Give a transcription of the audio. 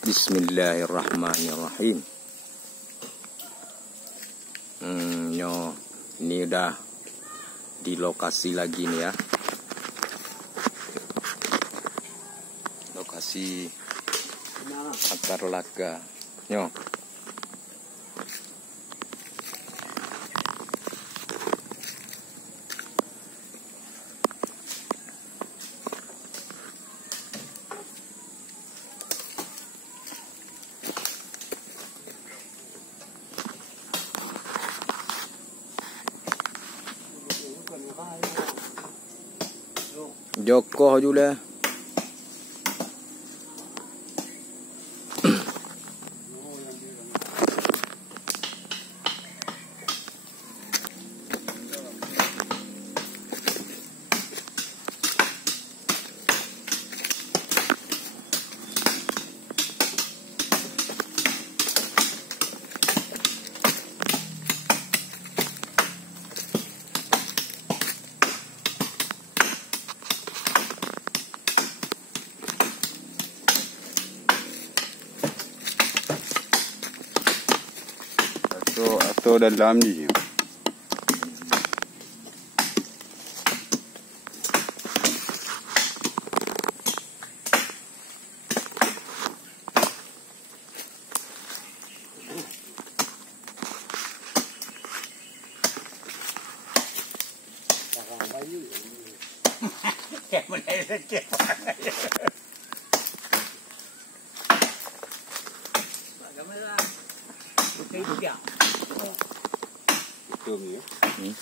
Bismillahirrahmanirrahim. Ini udah di lokasi lagi nih ya. Lokasi akar laga. Joko juga. Atau dalam ni. Kayak mulai sekejap. Gambar lah. Itu dia. Itu ni.